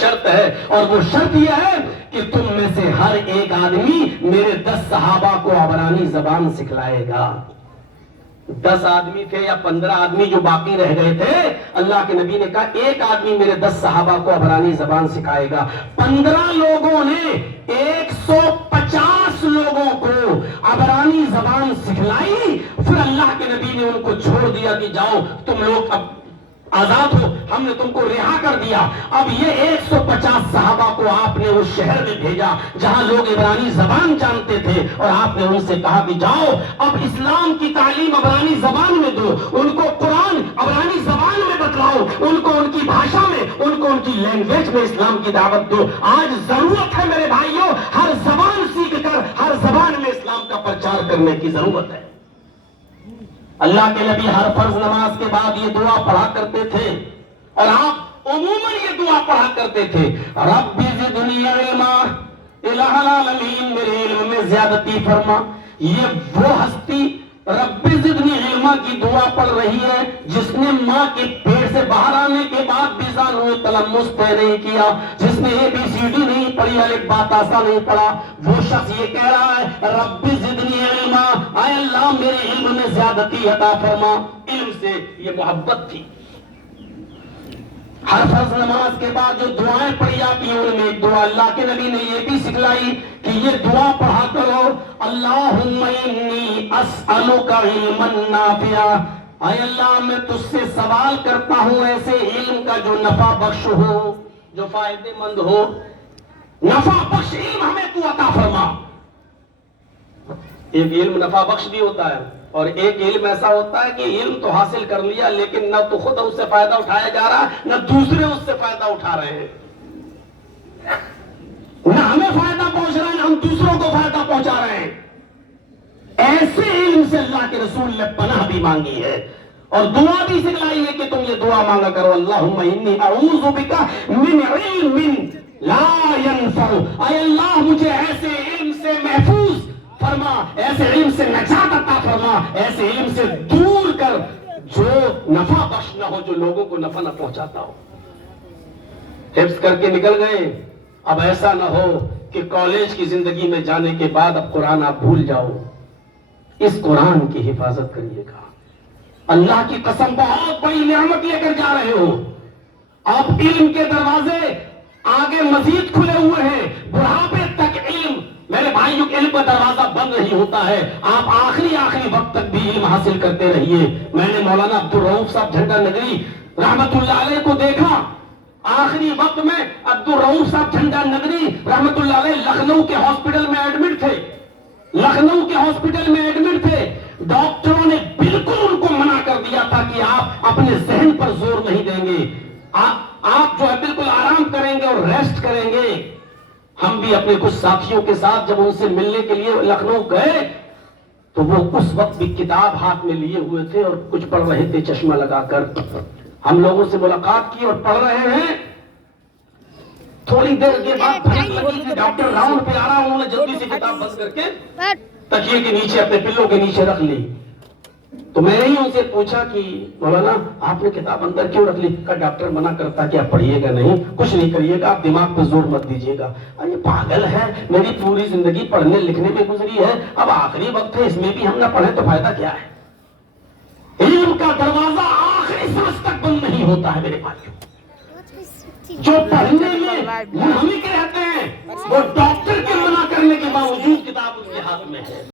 شرط ہے، اور وہ شرط یہ ہے کہ تم میں سے ہر ایک آدمی میرے 10 صحابہ کو عبرانی زبان سکھلائے گا۔ 10 آدمی تھے یا 15 آدمی جو باقی رہ گئے تھے، اللہ کے نبی نے کہا ایک آدمی میرے 10 صحابہ کو عبرانی زبان سکھائے گا۔ 15 لوگوں نے 150 لوگوں کو عبرانی زبان سکھلائی، پھر اللہ کے نبی نے ان کو چھوڑ دیا کہ جاؤ تم لوگ اب آزاد ہو، ہم نے تم کو رہا کر دیا۔ اب یہ 150 صحابہ کو آپ نے اس شہر میں بھیجا جہاں لوگ عبرانی زبان جانتے تھے، اور آپ نے ان سے کہا کہ جاؤ اب اسلام کی تعلیم عبرانی زبان میں دو، ان کو قرآن عبرانی زبان میں بتلاؤ، ان کو ان کی بھاشا میں، ان کو ان کی لینگویج میں اسلام کی دعوت دو۔ آج ضرورت ہے میرے بھائیوں، ہر زبان سیکھ کر ہر زبان میں اسلام کا پرچار کرنے کی ضرورت ہے۔ اللہ کے نبی ہر فرض نماز کے بعد یہ دعا پڑھا کرتے تھے، اور آپ عموماً یہ دعا پڑھا کرتے تھے، رب زدنی علما، الہ العالمین میرے علم میں زیادتی فرما۔ یہ وہ ہستی رب زدنی علما کی دعا پڑھ رہی ہے جس نے ماں کے پیٹ سے باہر آنے کے بعد بھی زانو تلمس طے نہیں کیا، جس نے ABCD نہیں پڑھی، الف با تا سا نہیں پڑھا۔ وہ شخص یہ کہہ رہا ہے رب زدنی علما، اے اللہ میرے علم میں زیادتی عطا فرما۔ علم سے یہ محبت تھی۔ ہر فرض نماز کے بعد جو دعائیں پڑھی جاتی ہیں ان میں ایک دعا اللہ کے نبی نے یہ بھی سکھلائی کہ یہ دعا پڑھا کرو، اللہم انی اسألک علما نافعا، اے اللہ میں تجھ سے سوال کرتا ہوں ایسے علم کا جو نفع بخش ہو، جو فائدے مند ہو۔ نفع بخش علم ہمیں تو عطا فرما۔ ایک علم نفع بخش بھی ہوتا ہے، اور ایک علم ایسا ہوتا ہے کہ علم تو حاصل کر لیا لیکن نہ تو خود اس سے فائدہ اٹھایا جا رہا، نہ دوسرے اس سے فائدہ اٹھا رہے ہیں، نہ ہمیں فائدہ پہنچ رہا ہے نہ ہم دوسروں کو فائدہ پہنچا رہے ہیں۔ ایسے علم سے اللہ کے رسول نے پناہ بھی مانگی ہے، اور دعا بھی سکھلائی ہے کہ تم یہ دعا مانگا کرو، اللہم انی اعوذ بک من علم لا ينفع، اے اللہ مجھے ایسے علم سے محفوظ فرما، ایسے علم سے نجات عطا فرما، ایسے علم سے دور کر جو نفع بخش نہ ہو، جو لوگوں کو نفع نہ پہنچاتا ہو۔ حفظ کر کے نکل گئے، اب ایسا نہ ہو کہ کالج کی زندگی میں جانے کے بعد اب قرآن آپ بھول جاؤ۔ اس قرآن کی حفاظت کریے گا، اللہ کی قسم بہت بڑی نعمت لے کر جا رہے ہو۔ اب علم کے دروازے آگے مزید کھلے ہوئے ہیں، بڑھاپے تک علم، میرے بھائیوں کے علم کا دروازہ بند نہیں ہوتا ہے، آپ آخری وقت تک بھی علم حاصل کرتے رہیے۔ میں نے مولانا عبدالرؤف صاحب جھنڈا نگری رحمت اللہ علیہ کو دیکھا، آخری وقت میں عبدالرؤف صاحب جھنڈا نگری رحمت اللہ علیہ لکھنؤ کے ہاسپٹل میں ایڈمٹ تھے، لکھنؤ کے ہاسپٹل میں ایڈمٹ تھے۔ ڈاکٹروں نے بالکل ان کو منع کر دیا تھا کہ آپ اپنے ذہن پر زور نہیں دیں گے، آپ جو ہے بالکل آرام کریں گے اور ریسٹ کریں گے۔ ہم بھی اپنے کچھ ساتھیوں کے ساتھ جب ان سے ملنے کے لیے لکھنؤ گئے تو وہ اس وقت بھی کتاب ہاتھ میں لیے ہوئے تھے اور کچھ پڑھ رہے تھے چشمہ لگا کر۔ ہم لوگوں سے ملاقات کی اور پڑھ رہے ہیں، تھوڑی دیر کے بعد ڈاکٹر راؤنڈ پہ آ رہا، انہوں نے جلدی سے کتاب بند کر کے تکیے کے نیچے اپنے پلوں کے نیچے رکھ لی۔ تو میں نے ہی ان سے پوچھا کہ مولانا آپ نے کتاب اندر کیوں رکھ لی؟ کہا ڈاکٹر منع کرتا کہ آپ پڑھیے گا نہیں، کچھ نہیں کریے گا، آپ دماغ پہ زور مت دیجیے گا۔ یہ پاگل ہے، میری پوری زندگی پڑھنے لکھنے میں گزری ہے، اب آخری وقت ہے، اس میں بھی ہم نہ پڑھیں تو فائدہ کیا ہے؟ علم کا دروازہ آخری سانس تک بند نہیں ہوتا ہے میرے بھائیوں۔ جو پڑھنے میں منہمک رہتے ہیں وہ ڈاکٹر کے منع کرنے کے باوجود کتاب ان کے ہاتھ میں ہے۔